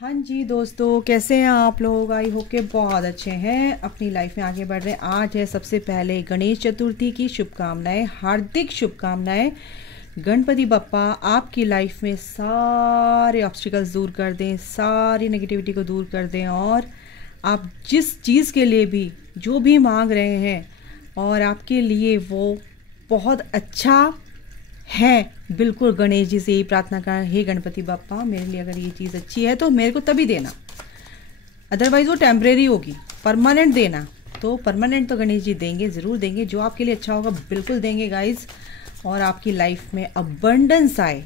हाँ जी दोस्तों, कैसे हैं आप लोग। आई होप के बहुत अच्छे हैं, अपनी लाइफ में आगे बढ़ रहे हैं। आज है सबसे पहले गणेश चतुर्थी की शुभकामनाएं, हार्दिक शुभकामनाएं। गणपति बप्पा आपकी लाइफ में सारे ऑब्स्टिकल्स दूर कर दें, सारी नेगेटिविटी को दूर कर दें, और आप जिस चीज़ के लिए भी जो भी मांग रहे हैं और आपके लिए वो बहुत अच्छा है। बिल्कुल गणेश जी से यही प्रार्थना कर, हे गणपति बाप्पा मेरे लिए अगर ये चीज़ अच्छी है तो मेरे को तभी देना, अदरवाइज वो टेम्परेरी होगी। परमानेंट देना तो परमानेंट तो गणेश जी देंगे, ज़रूर देंगे। जो आपके लिए अच्छा होगा बिल्कुल देंगे गाइज, और आपकी लाइफ में अबंडेंस आए,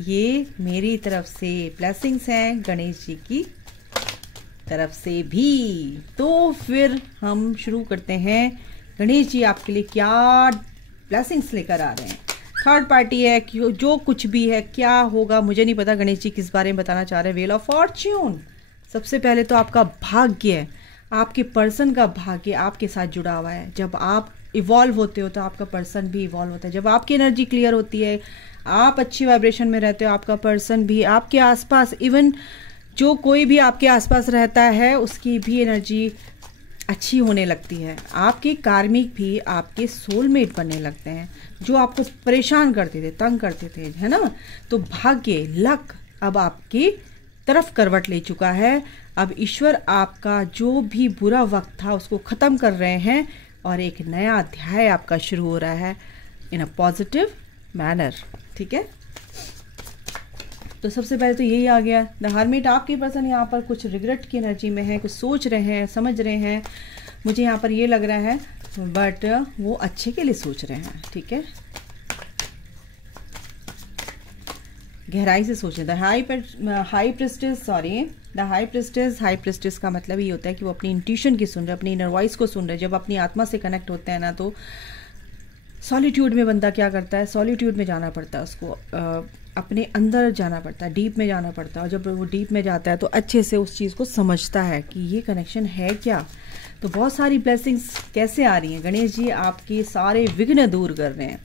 ये मेरी तरफ से ब्लेसिंग्स हैं, गणेश जी की तरफ से भी। तो फिर हम शुरू करते हैं। गणेश जी आपके लिए क्या ब्लेसिंग्स लेकर आ रहे हैं। थर्ड पार्टी है, जो कुछ भी है, क्या होगा मुझे नहीं पता। गणेश जी किस बारे में बताना चाह रहे हैं। व्हील ऑफ फॉर्च्यून, सबसे पहले तो आपका भाग्य है, आपके पर्सन का भाग्य आपके साथ जुड़ा हुआ है। जब आप इवॉल्व होते हो तो आपका पर्सन भी इवॉल्व होता है। जब आपकी एनर्जी क्लियर होती है, आप अच्छी वाइब्रेशन में रहते हो, आपका पर्सन भी आपके आसपास, इवन जो कोई भी आपके आसपास रहता है उसकी भी एनर्जी अच्छी होने लगती है। आपके कार्मिक भी आपके सोलमेट बनने लगते हैं, जो आपको परेशान करते थे, तंग करते थे, है ना। तो भाग्य, लक अब आपकी तरफ करवट ले चुका है। अब ईश्वर आपका जो भी बुरा वक्त था उसको ख़त्म कर रहे हैं, और एक नया अध्याय आपका शुरू हो रहा है इन अ पॉजिटिव मैनर। ठीक है, तो सबसे पहले तो यही आ गया। द हर्मिट, आपके पर्सन यहाँ पर कुछ रिग्रेट की एनर्जी में है, कुछ सोच रहे हैं, समझ रहे हैं, मुझे यहाँ पर ये लग रहा है, बट वो अच्छे के लिए सोच रहे हैं। ठीक है, गहराई से सोचें। The high priestess, sorry, the high priestess का मतलब ये होता है कि वो अपनी इंट्यूशन की सुन रहे, अपनी इनर वॉइस को सुन रहे। जब अपनी आत्मा से कनेक्ट होते हैं ना, तो सॉलिट्यूड में बंदा क्या करता है, सॉलिट्यूड में जाना पड़ता है उसको, अपने अंदर जाना पड़ता है, डीप में जाना पड़ता है। और जब वो डीप में जाता है तो अच्छे से उस चीज़ को समझता है कि ये कनेक्शन है क्या। तो बहुत सारी ब्लेसिंग्स कैसे आ रही हैं। गणेश जी आपके सारे विघ्न दूर कर रहे हैं।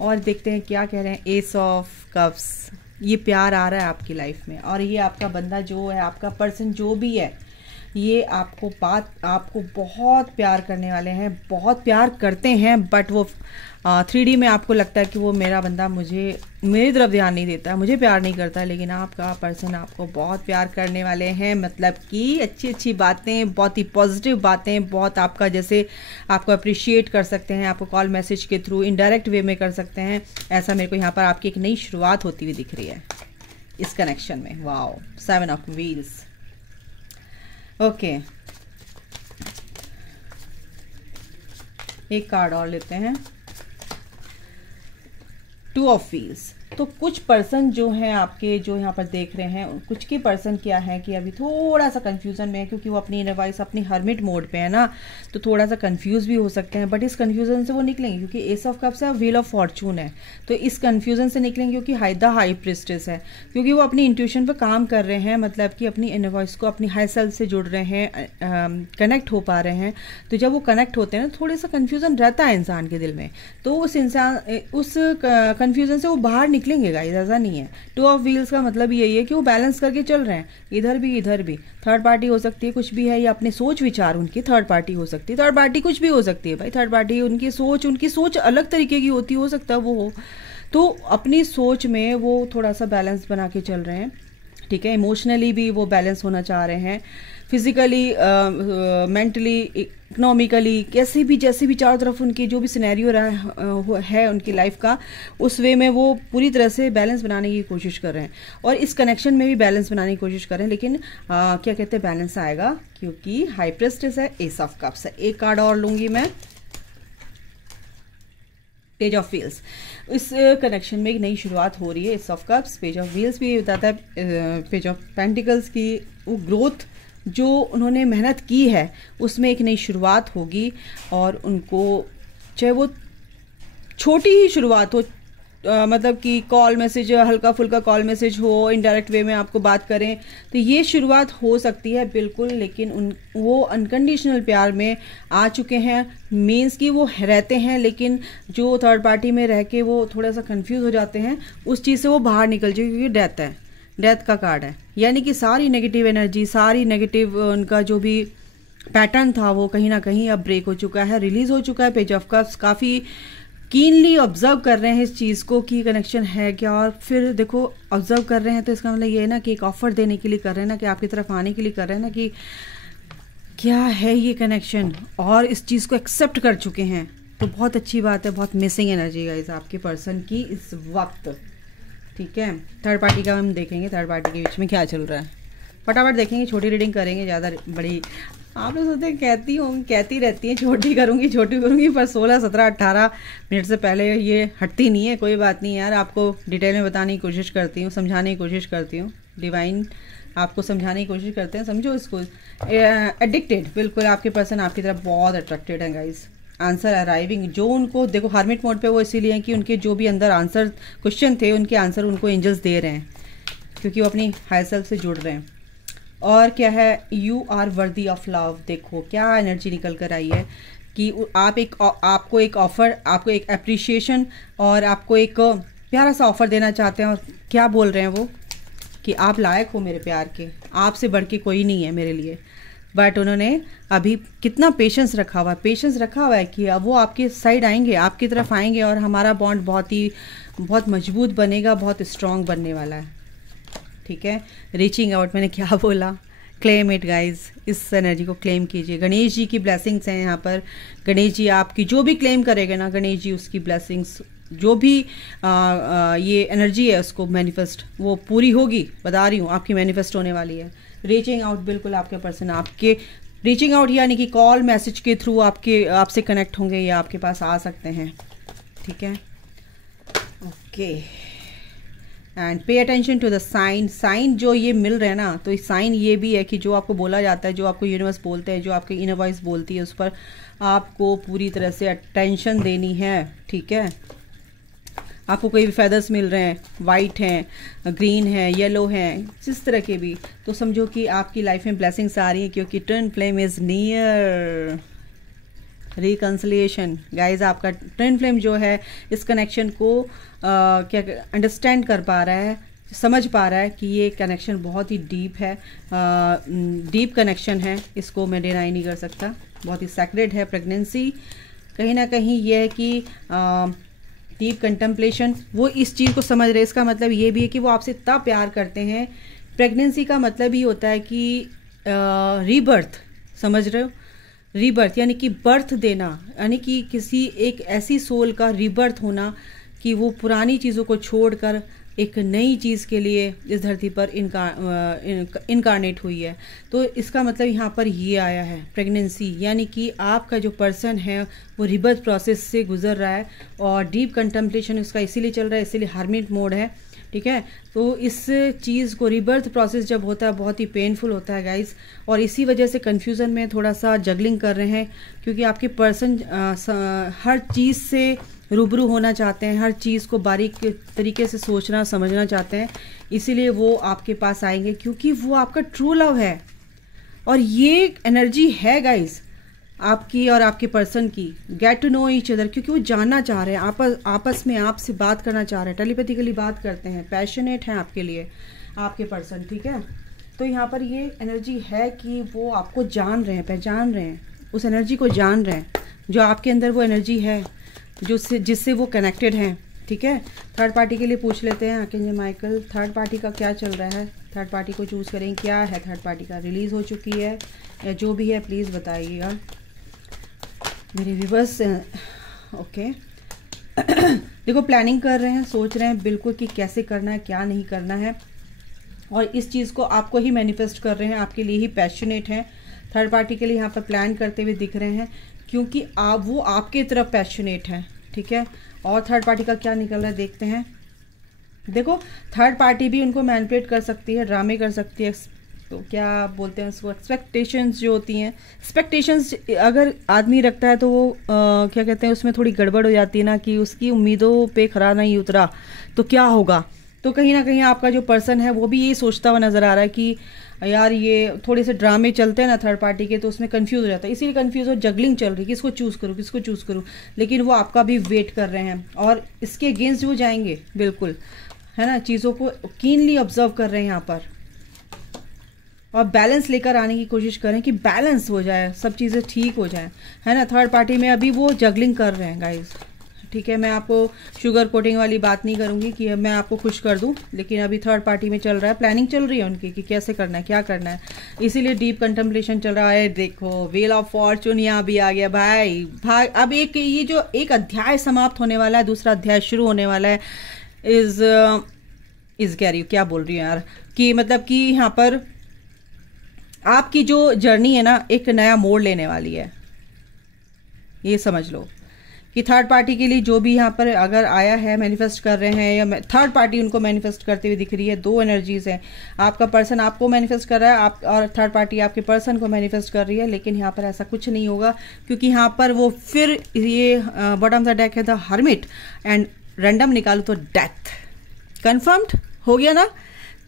और देखते हैं क्या कह रहे हैं। एस ऑफ कप्स, ये प्यार आ रहा है आपकी लाइफ में, और ये आपका बंदा जो है, आपका पर्सन जो भी है, ये आपको बहुत प्यार करने वाले हैं, बहुत प्यार करते हैं। बट वो 3D में आपको लगता है कि वो मेरा बंदा मेरी तरफ ध्यान नहीं देता, मुझे प्यार नहीं करता, लेकिन आपका पर्सन आपको बहुत प्यार करने वाले हैं। मतलब कि अच्छी अच्छी बातें, बहुत ही पॉजिटिव बातें, बहुत आपका जैसे आपको अप्रिशिएट कर सकते हैं, आपको कॉल मैसेज के थ्रू इनडायरेक्ट वे में कर सकते हैं। ऐसा मेरे को यहाँ पर आपकी एक नई शुरुआत होती हुई दिख रही है इस कनेक्शन में। Wow, 7 of wheels. ओके, एक कार्ड और लेते हैं, 2 ऑफ व्हील्स। तो कुछ पर्सन जो हैं आपके, जो यहाँ पर देख रहे हैं, कुछ के पर्सन क्या है कि अभी थोड़ा सा कंफ्यूजन में है, क्योंकि वो अपनी इनर वॉइस, अपनी हर्मिट मोड पे है ना, तो थोड़ा सा कंफ्यूज भी हो सकते हैं। बट इस कंफ्यूजन से वो निकलेंगे, क्योंकि एस ऑफ कप्स है, व्हील ऑफ फॉर्चून है। तो इस कंफ्यूजन से निकलेंगे, क्योंकि द हाई प्रिस्टेस है, क्योंकि वो अपनी इंट्यूशन पर काम कर रहे हैं। मतलब कि अपनी इनर वॉइस को, अपनी हाई सेल्फ से जुड़ रहे हैं, कनेक्ट हो पा रहे हैं। तो जब वो कनेक्ट होते हैं ना, थोड़ा सा कंफ्यूजन रहता है इंसान के दिल में, तो उस कंफ्यूजन से वो बाहर निकलेंगे गाइस, ऐसा नहीं है। 2 ऑफ व्हील्स का मतलब यही है कि वो बैलेंस करके चल रहे हैं, इधर भी इधर भी। थर्ड पार्टी हो सकती है, कुछ भी है, या अपने सोच विचार उनकी थर्ड पार्टी हो सकती है। थर्ड पार्टी कुछ भी हो सकती है भाई, थर्ड पार्टी उनकी सोच अलग तरीके की होती हो सकता है वो हो। तो अपनी सोच में वो थोड़ा सा बैलेंस बना के चल रहे हैं। ठीक है, इमोशनली भी वो बैलेंस होना चाह रहे हैं, फिजिकली, मेंटली, इकोनॉमिकली, जैसे भी चारों तरफ उनकी जो भी सिनेरियो रहा है उनकी लाइफ का, उस वे में वो पूरी तरह से बैलेंस बनाने की कोशिश कर रहे हैं। और इस कनेक्शन में भी बैलेंस बनाने की कोशिश कर रहे हैं, लेकिन क्या कहते हैं, बैलेंस आएगा, क्योंकि हाई प्रिस्टेस है, एस ऑफ कप्स है। एक कार्ड और लूंगी मैं, पेज ऑफ व्हील्स। इस कनेक्शन में एक नई शुरुआत हो रही है, S of cups. Page of wheels भी बताता है पेज ऑफ पेंटिकल्स की वो ग्रोथ जो उन्होंने मेहनत की है, उसमें एक नई शुरुआत होगी। और उनको चाहे वो छोटी ही शुरुआत हो, मतलब कि कॉल मैसेज, हल्का फुल्का कॉल मैसेज हो, इनडायरेक्ट वे में आपको बात करें, तो ये शुरुआत हो सकती है बिल्कुल। लेकिन वो अनकंडीशनल प्यार में आ चुके हैं, मीन्स कि वो रहते हैं, लेकिन जो थर्ड पार्टी में रह के वो थोड़ा सा कंफ्यूज हो जाते हैं, उस चीज़ से वो बाहर निकल जाए, क्योंकि डेथ है। डेथ का कार्ड है, यानी कि सारी नेगेटिव एनर्जी, सारी नेगेटिव उनका जो भी पैटर्न था वो कहीं ना कहीं अब ब्रेक हो चुका है, रिलीज हो चुका है। पेज ऑफ कप्स काफ़ी कीनली ऑब्जर्व कर रहे हैं इस चीज़ को कि कनेक्शन है क्या, और फिर देखो ऑब्जर्व कर रहे हैं तो इसका मतलब ये है ना कि एक ऑफर देने के लिए कर रहे हैं ना, कि आपकी तरफ आने के लिए कर रहे हैं ना कि क्या है ये कनेक्शन, और इस चीज़ को एक्सेप्ट कर चुके हैं। तो बहुत अच्छी बात है, बहुत मिसिंग एनर्जी गाइस आपके पर्सन की इस वक्त, ठीक है। थर्ड पार्टी का हम देखेंगे, थर्ड पार्टी के बीच में क्या चल रहा है, फटाफट देखेंगे, छोटी रीडिंग करेंगे, ज़्यादा बड़ी आप लोग सोचते हैं कहती रहती हैं छोटी करूँगी, पर 16, 17, 18 मिनट से पहले ये हटती नहीं है। कोई बात नहीं यार, आपको डिटेल में बताने की कोशिश करती हूँ, समझाने की कोशिश करती हूँ, डिवाइन आपको समझाने की कोशिश करते हैं, समझो इसको। एडिक्टेड, बिल्कुल आपके पर्सन आपकी तरफ बहुत अट्रैक्टेड है गाइस। आंसर अराइविंग, जो उनको देखो हार्मिट मोड पे वो इसीलिए है कि उनके जो भी अंदर आंसर क्वेश्चन थे उनके आंसर उनको एंजल्स दे रहे हैं, क्योंकि वो अपनी हायर सेल्फ से जुड़ रहे हैं। और क्या है, you are worthy of love, देखो क्या एनर्जी निकल कर आई है कि आपको एक ऑफर, आपको एक अप्रिशिएशन और आपको एक प्यारा सा ऑफर देना चाहते हैं। और क्या बोल रहे हैं वो कि आप लायक हो मेरे प्यार के, आपसे बढ़ के कोई नहीं है मेरे लिए। बट उन्होंने अभी कितना पेशेंस रखा हुआ है कि अब वो आपके साइड आएंगे, आपकी तरफ आएंगे, और हमारा बॉन्ड बहुत मजबूत बनेगा, बहुत स्ट्रांग बनने वाला है, ठीक है। रीचिंग आउट, मैंने क्या बोला, क्लेम इट गाइज, इस एनर्जी को क्लेम कीजिए। गणेश जी की ब्लेसिंग्स हैं यहाँ पर। गणेश जी आपकी जो भी क्लेम करेगा ना, गणेश जी उसकी ब्लेसिंग्स, जो भी ये एनर्जी है उसको मैनिफेस्ट, वो पूरी होगी, बता रही हूँ, आपकी मैनिफेस्ट होने वाली है। रीचिंग आउट, बिल्कुल आपके पर्सन आपके रीचिंग आउट यानी कि कॉल मैसेज के थ्रू आपसे कनेक्ट होंगे या आपके पास आ सकते हैं, ठीक है। Okay, and pay attention to the sign जो ये मिल रहे हैं ना, तो साइन ये भी है कि जो आपको बोला जाता है, जो आपको यूनिवर्स बोलते हैं, जो आपकी इनर वॉइस बोलती है, उस पर आपको पूरी तरह से अटेंशन देनी है, ठीक है। आपको कोई भी फेदर्स मिल रहे हैं, वाइट हैं, ग्रीन है, येलो हैं, जिस तरह के भी, तो समझो कि आपकी लाइफ में ब्लेसिंग्स आ रही है, क्योंकि twin flame is near reconciliation. Guys आपका ट्विन फ्लेम जो है इस कनेक्शन को क्या अंडरस्टैंड कर पा रहा है, समझ पा रहा है कि ये कनेक्शन बहुत ही डीप है, डीप कनेक्शन है, इसको मैं डिनाई नहीं कर सकता, बहुत ही सैक्रेड है। प्रेगनेंसी कहीं ना कहीं ये है कि डीप कंटेम्पलेशन, वो इस चीज़ को समझ रहे, इसका मतलब ये भी है कि वो आपसे इतना प्यार करते हैं। प्रेगनेंसी का मतलब ही होता है कि रीबर्थ, समझ रहे हो, रीबर्थ यानी कि बर्थ देना, यानी कि किसी एक ऐसी सोल का रीबर्थ होना कि वो पुरानी चीज़ों को छोड़कर एक नई चीज़ के लिए इस धरती पर इनकारनेट हुई है। तो इसका मतलब यहाँ पर ये आया है प्रेगनेंसी, यानी कि आपका जो पर्सन है वो रिबर्थ प्रोसेस से गुजर रहा है, और डीप कंटेम्पलेशन उसका इसीलिए चल रहा है, इसीलिए हार्मिट मोड है, ठीक है। तो इस चीज़ को रिबर्थ प्रोसेस जब होता है बहुत ही पेनफुल होता है गाइस, और इसी वजह से कन्फ्यूज़न में थोड़ा सा जगलिंग कर रहे हैं, क्योंकि आपके पर्सन हर चीज़ से रूबरू होना चाहते हैं, हर चीज़ को बारीक तरीके से सोचना समझना चाहते हैं, इसीलिए वो आपके पास आएंगे, क्योंकि वो आपका ट्रू लव है। और ये एनर्जी है गाइस आपकी और आपके पर्सन की, get to know each other, क्योंकि वो जानना चाह रहे हैं, आपस में आपसे बात करना चाह रहे हैं, टेलीपैथिकली बात करते हैं, पैशनेट हैं आपके लिए आपके पर्सन, ठीक है। तो यहाँ पर ये एनर्जी है कि वो आपको जान रहे हैं, पहचान रहे हैं, उस एनर्जी को जान रहे हैं, जो आपके अंदर वो एनर्जी है जिससे वो कनेक्टेड हैं, ठीक है। थर्ड पार्टी के लिए पूछ लेते हैं आर्कएंजल माइकल, थर्ड पार्टी का क्या चल रहा है, थर्ड पार्टी को चूज़ करें, क्या है थर्ड पार्टी का, रिलीज़ हो चुकी है या जो भी है, प्लीज़ बताइएगा मेरे व्यूअर्स। ओके देखो प्लानिंग कर रहे हैं, सोच रहे हैं बिल्कुल कि कैसे करना है, क्या नहीं करना है, और इस चीज़ को आपको ही मैनिफेस्ट कर रहे हैं, आपके लिए ही पैशनेट हैं। थर्ड पार्टी के लिए यहाँ पर प्लान करते हुए दिख रहे हैं, क्योंकि वो आपके तरफ पैशनेट है, ठीक है। और थर्ड पार्टी का क्या निकल रहा है देखते हैं। देखो थर्ड पार्टी भी उनको मैनिपुलेट कर सकती है, ड्रामे कर सकती है, तो क्या बोलते हैं उसको, एक्सपेक्टेशंस जो होती हैं, एक्सपेक्टेशंस अगर आदमी रखता है तो वो क्या कहते हैं, उसमें थोड़ी गड़बड़ हो जाती है ना, कि उसकी उम्मीदों पे खरा नहीं उतरा तो क्या होगा। तो कहीं ना कहीं आपका जो पर्सन है वो भी यही सोचता हुआ नज़र आ रहा है कि यार ये थोड़े से ड्रामे चलते हैं ना थर्ड पार्टी के, तो उसमें कंफ्यूज हो जाता है, इसीलिए कंफ्यूज हो, जगलिंग चल रही है, किसको चूज़ करूँ, लेकिन वो आपका भी वेट कर रहे हैं, और इसके अगेंस्ट वो जाएंगे बिल्कुल, है ना, चीज़ों को कीनली ऑब्जर्व कर रहे हैं यहाँ पर, और बैलेंस लेकर आने की कोशिश करें कि बैलेंस हो जाए, सब चीज़ें ठीक हो जाएं, है ना। थर्ड पार्टी में अभी वो जगलिंग कर रहे हैं गाइस, ठीक है। मैं आपको शुगर कोटिंग वाली बात नहीं करूंगी कि मैं आपको खुश कर दूं, लेकिन अभी थर्ड पार्टी में चल रहा है, प्लानिंग चल रही है उनकी कि कैसे करना है, क्या करना है, इसीलिए डीप कंटेम्पलेशन चल रहा है। देखो व्हील ऑफ फॉर्चून यहाँ भी आ गया भाई। अब एक ये जो एक अध्याय समाप्त होने वाला है, दूसरा अध्याय शुरू होने वाला है। इज कह रही हूँ, क्या बोल रही हूँ यार, कि मतलब कि यहाँ पर आपकी जो जर्नी है ना, एक नया मोड़ लेने वाली है, ये समझ लो। कि थर्ड पार्टी के लिए जो भी यहाँ पर अगर आया है, मैनिफेस्ट कर रहे हैं, या थर्ड पार्टी उनको मैनिफेस्ट करते हुए दिख रही है। दो एनर्जीज हैं, आपका पर्सन आपको मैनिफेस्ट कर रहा है, आप और थर्ड पार्टी आपके पर्सन को मैनिफेस्ट कर रही है। लेकिन यहाँ पर ऐसा कुछ नहीं होगा, क्योंकि यहाँ पर वो फिर ये बॉटम द डेक है द हर्मिट, एंड रैंडम निकालो तो डेथ। कंफर्म्ड हो गया ना।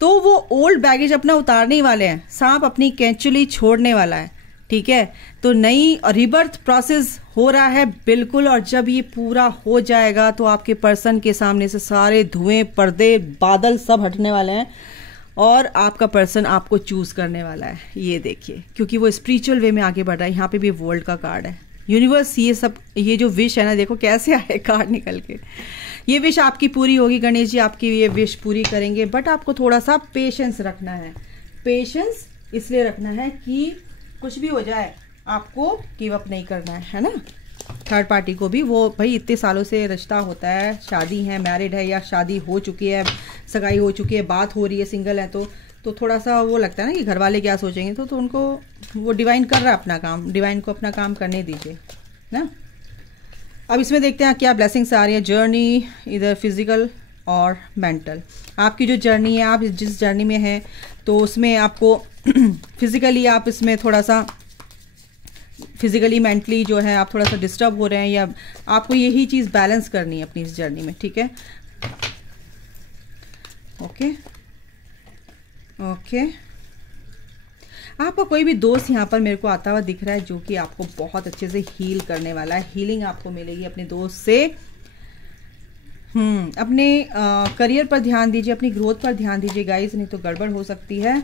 तो वो ओल्ड बैगेज अपना उतारने वाले हैं, सांप अपनी कैंचुली छोड़ने वाला है, ठीक है। तो नई रिबर्थ प्रोसेस हो रहा है बिल्कुल, और जब ये पूरा हो जाएगा तो आपके पर्सन के सामने से सारे धुएं, पर्दे, बादल सब हटने वाले हैं, और आपका पर्सन आपको चूज करने वाला है। ये देखिए, क्योंकि वो स्पिरिचुअल वे में आगे बढ़ रहा है। यहाँ पे भी वर्ल्ड का कार्ड है, यूनिवर्स, ये सब, ये जो विश है ना, देखो कैसे आए कार्ड निकल के। ये विश आपकी पूरी होगी, गणेश जी आपकी ये विश पूरी करेंगे, बट आपको थोड़ा सा पेशेंस रखना है। पेशेंस इसलिए रखना है कि कुछ भी हो जाए आपको गिव अप नहीं करना है ना। थर्ड पार्टी को भी, वो भाई इतने सालों से रिश्ता होता है, शादी है, मैरिड है, या शादी हो चुकी है, सगाई हो चुकी है, बात हो रही है, सिंगल है, तो थोड़ा सा वो लगता है ना कि घर वाले क्या सोचेंगे। तो उनको वो डिवाइन कर रहा है अपना काम, डिवाइन को अपना काम करने दीजिए ना। अब इसमें देखते हैं क्या ब्लेसिंग्स आ रही है। जर्नी इधर फिजिकल और मेंटल, आपकी जो जर्नी है, आप जिस जर्नी में हैं, तो उसमें आपको फिजिकली आप इसमें थोड़ा सा फिजिकली मेंटली जो है आप थोड़ा सा डिस्टर्ब हो रहे हैं, या आपको यही चीज़ बैलेंस करनी है अपनी इस जर्नी में, ठीक है। ओके ओके, आपका कोई भी दोस्त यहाँ पर मेरे को आता हुआ दिख रहा है, जो कि आपको बहुत अच्छे से हील करने वाला है। हीलिंग आपको मिलेगी अपने दोस्त से। अपने करियर पर ध्यान दीजिए, अपनी ग्रोथ पर ध्यान दीजिए गाइस, नहीं तो गड़बड़ हो सकती है,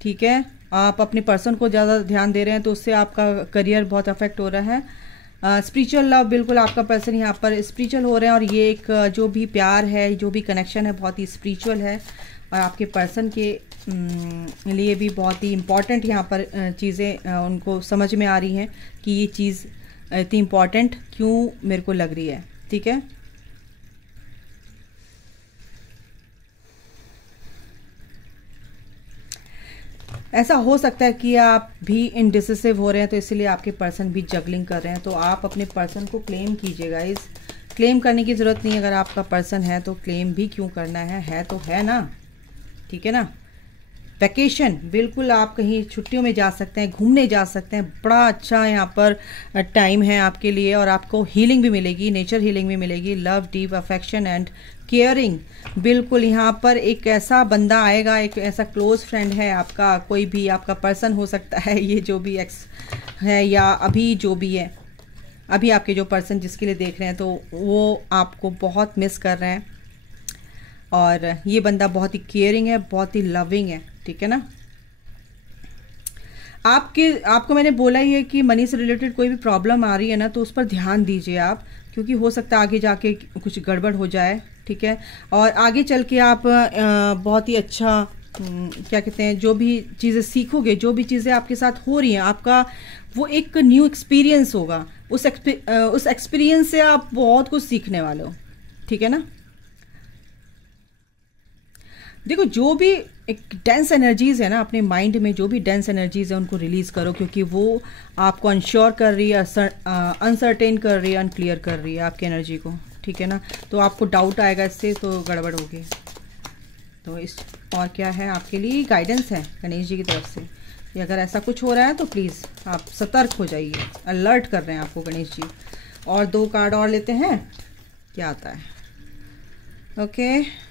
ठीक है। आप अपने पर्सन को ज़्यादा ध्यान दे रहे हैं तो उससे आपका करियर बहुत अफेक्ट हो रहा है। स्पिरिचुअल लव, बिल्कुल आपका पर्सन यहाँ पर स्पिरिचुअल हो रहे हैं, और ये एक जो भी प्यार है, जो भी कनेक्शन है, बहुत ही स्पिरिचुअल है, और आपके पर्सन के लिए भी बहुत ही इम्पॉर्टेंट यहाँ पर चीज़ें उनको समझ में आ रही हैं कि ये चीज़ इतनी इम्पॉर्टेंट क्यों मेरे को लग रही है, ठीक है। ऐसा हो सकता है कि आप भी इनडिसिसिव हो रहे हैं, तो इसलिए आपके पर्सन भी जगलिंग कर रहे हैं। तो आप अपने पर्सन को क्लेम कीजिएगा। इस क्लेम करने की ज़रूरत नहीं, अगर आपका पर्सन है तो क्लेम भी क्यों करना है तो है ना, ठीक है ना। वैकेशन, बिल्कुल आप कहीं छुट्टियों में जा सकते हैं, घूमने जा सकते हैं, बड़ा अच्छा यहाँ पर टाइम है आपके लिए, और आपको हीलिंग भी मिलेगी, नेचर हीलिंग भी मिलेगी। Love, deep affection and caring, बिल्कुल यहाँ पर एक ऐसा बंदा आएगा, एक ऐसा क्लोज फ्रेंड है आपका, कोई भी आपका पर्सन हो सकता है, ये जो भी एक्स है या अभी जो भी है, अभी आपके जो पर्सन जिसके लिए देख रहे हैं, तो वो आपको बहुत मिस कर रहे हैं, और ये बंदा बहुत ही केयरिंग है, बहुत ही लविंग है, ठीक है ना। आपको मैंने बोला ही है कि मनी से रिलेटेड कोई भी प्रॉब्लम आ रही है ना, तो उस पर ध्यान दीजिए आप, क्योंकि हो सकता है आगे जाके कुछ गड़बड़ हो जाए, ठीक है। और आगे चल के आप बहुत ही अच्छा क्या कहते हैं, जो भी चीज़ें सीखोगे, जो भी चीज़ें आपके साथ हो रही हैं, आपका वो एक न्यू एक्सपीरियंस होगा। उस एक्सपीरियंस से आप बहुत कुछ सीखने वाले हो, ठीक है ना। देखो, जो भी एक डेंस एनर्जीज है ना अपने माइंड में, जो भी डेंस एनर्जीज है उनको रिलीज करो, क्योंकि वो आपको अनश्योर कर रही है, अनसर्टेन कर रही है, अनक्लियर कर रही है आपकी एनर्जी को, ठीक है ना। तो आपको डाउट आएगा इससे, तो गड़बड़ होगी। तो इस और क्या है आपके लिए गाइडेंस है गणेश जी की तरफ से, कि अगर ऐसा कुछ हो रहा है तो प्लीज़ आप सतर्क हो जाइए, अलर्ट कर रहे हैं आपको गणेश जी। और 2 कार्ड और लेते हैं, क्या आता है। ओके,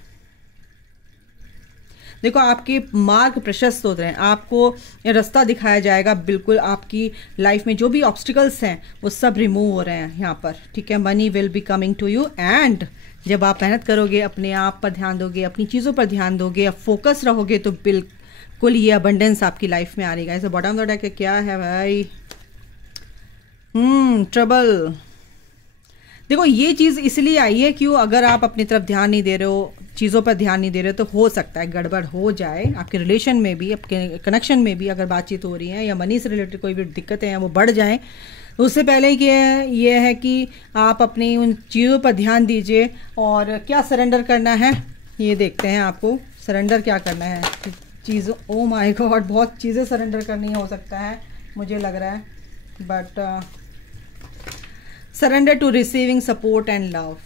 देखो आपके मार्ग प्रशस्त होते हैं, आपको रास्ता दिखाया जाएगा, बिल्कुल आपकी लाइफ में जो भी ऑब्स्टिकल्स हैं वो सब रिमूव हो रहे हैं यहाँ पर, ठीक है। Money will be coming to you, and जब आप मेहनत करोगे, अपने आप पर ध्यान दोगे, अपनी चीज़ों पर ध्यान दोगे, आप फोकस रहोगे, तो बिल्कुल ये अबंडेंस आपकी लाइफ में आ रहेगा। ऐसे बॉटम ऑफ द डेक क्या है भाई? ट्रबल। देखो ये चीज़ इसलिए आई है क्यों, अगर आप अपनी तरफ ध्यान नहीं दे रहे हो, चीज़ों पर ध्यान नहीं दे रहे हो, तो हो सकता है गड़बड़ हो जाए आपके रिलेशन में भी, आपके कनेक्शन में भी। अगर बातचीत हो रही है या मनी से रिलेटेड कोई भी दिक्कतें हैं वो बढ़ जाएं, तो उससे पहले कि ये है कि आप अपनी उन चीज़ों पर ध्यान दीजिए। और क्या सरेंडर करना है ये देखते हैं। आपको सरेंडर क्या करना है चीज़ों, ओ माय गॉड, बहुत चीज़ें सरेंडर करनी हो सकता है मुझे लग रहा है, but surrender to receiving support and love.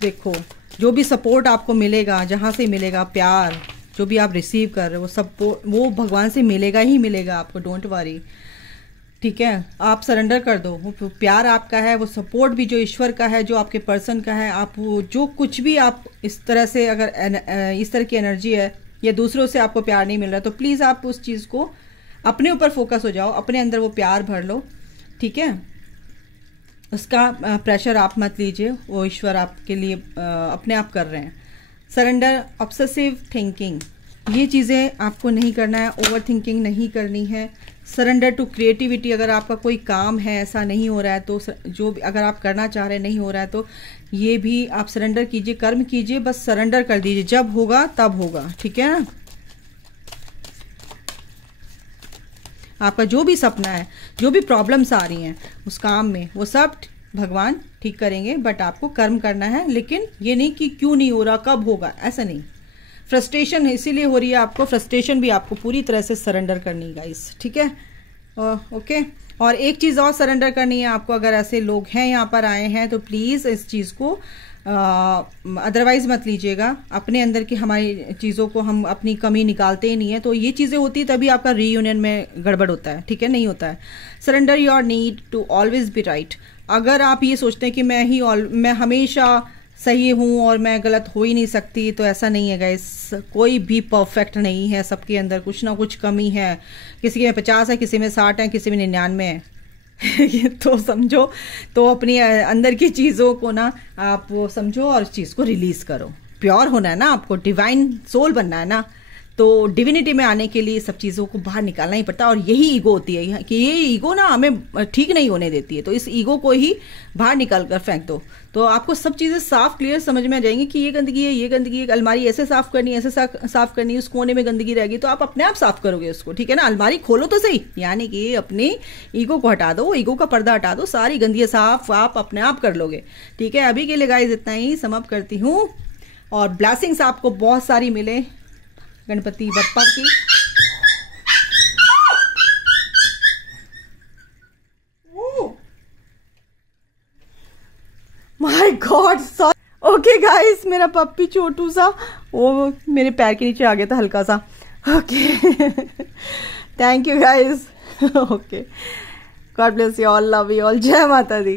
देखो जो भी सपोर्ट आपको मिलेगा, जहाँ से मिलेगा प्यार, जो भी आप रिसीव कर रहे हो, वो सपोर्ट वो भगवान से मिलेगा ही मिलेगा आपको, डोंट वरी, ठीक है। आप सरेंडर कर दो, वो प्यार आपका है, वो सपोर्ट भी जो ईश्वर का है, जो आपके पर्सन का है, आप वो जो कुछ भी आप इस तरह से, अगर इस तरह की एनर्जी है या दूसरों से आपको प्यार नहीं मिल रहा, तो प्लीज़ आप उस चीज़ को अपने ऊपर फोकस हो जाओ, अपने अंदर वो प्यार भर लो, ठीक है। उसका प्रेशर आप मत लीजिए, वो ईश्वर आपके लिए अपने आप कर रहे हैं। सरेंडर ऑब्सेसिव थिंकिंग, ये चीज़ें आपको नहीं करना है, ओवर थिंकिंग नहीं करनी है। सरेंडर टू क्रिएटिविटी, अगर आपका कोई काम है ऐसा नहीं हो रहा है, तो जो अगर आप करना चाह रहे नहीं हो रहा है, तो ये भी आप सरेंडर कीजिए, कर्म कीजिए, बस सरेंडर कर दीजिए, जब होगा तब होगा, ठीक है ना। आपका जो भी सपना है, जो भी प्रॉब्लम्स आ रही हैं उस काम में, वो सब भगवान ठीक करेंगे, बट आपको कर्म करना है। लेकिन ये नहीं कि क्यों नहीं हो रहा, कब होगा, ऐसा नहीं। फ्रस्ट्रेशन इसीलिए हो रही है आपको, फ्रस्ट्रेशन भी आपको पूरी तरह से सरेंडर करनी है गाइस, ठीक है। ओके, और एक चीज़ और सरेंडर करनी है आपको, अगर ऐसे लोग हैं यहाँ पर आए हैं, तो प्लीज़ इस चीज़ को अदरवाइज मत लीजिएगा। अपने अंदर की हमारी चीज़ों को हम अपनी कमी निकालते ही नहीं है, तो ये चीज़ें होती तभी आपका रीयूनियन में गड़बड़ होता है, ठीक है, नहीं होता है। Surrender your need to always be right. अगर आप ये सोचते हैं कि मैं हमेशा सही हूँ और मैं गलत हो ही नहीं सकती, तो ऐसा नहीं है गाइस। कोई भी परफेक्ट नहीं है, सबके अंदर कुछ ना कुछ कमी है। किसी में 50 है, किसी में 60 है, किसी में 99 है। तो समझो, तो अपनी अंदर की चीज़ों को ना आप वो समझो और इस चीज़ को रिलीज करो। प्योर होना है ना आपको, डिवाइन सोल बनना है ना, तो डिविनिटी में आने के लिए सब चीज़ों को बाहर निकालना ही पड़ता है। और यही ईगो होती है कि ये ईगो ना हमें ठीक नहीं होने देती है, तो इस ईगो को ही बाहर निकाल कर फेंक दो, तो आपको सब चीज़ें साफ क्लियर समझ में आ जाएंगी कि ये गंदगी है, ये गंदगी है। अलमारी ऐसे साफ करनी, ऐसे साफ करनी, उस कोने में गंदगी रहेगी तो आप अपने आप साफ करोगे उसको, ठीक है ना। अलमारी खोलो तो सही, यानी कि अपने ईगो को हटा दो, ईगो का पर्दा हटा दो, सारी गंदगी साफ आप अपने आप कर लोगे, ठीक है। अभी के लिए गाइस इतना ही समाप्त करती हूँ, और ब्लेसिंग्स आपको बहुत सारी मिले गणपति बप्पा की। माय गॉड, ओके गाइस, मेरा पप्पी छोटू सा वो मेरे पैर के नीचे आ गया था हल्का सा। Okay, thank you guys. Okay, God bless you all, love you all, जय माता दी।